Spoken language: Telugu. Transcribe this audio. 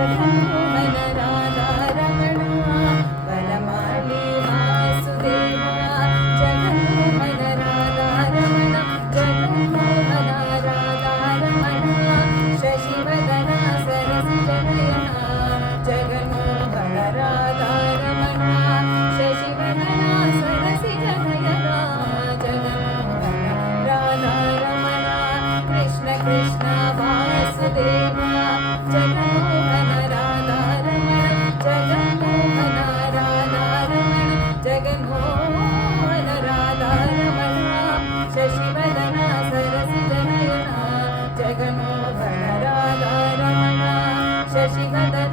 జగన్మోహన రాధా రమణ వనమాలి వాసుదేవ జగన్మోహన రాధా రమణ జగన్మోహన రాధా రమణ శశివదన సరసిజ నయన జగన్మోహన రాధా రమణ శశివదన సరసిజ నయన జగన్మోహన రాధా రమణ కృష్ణ కృష్ణ వాసుదేవ జగన్మోహన రాధా రమణ జగన్మోహన రాధా రమణ జగన్మోహన రాధా రమణ శశివదన సరసిజ నయన జగన్మోహన రాధా రమణ శశివదన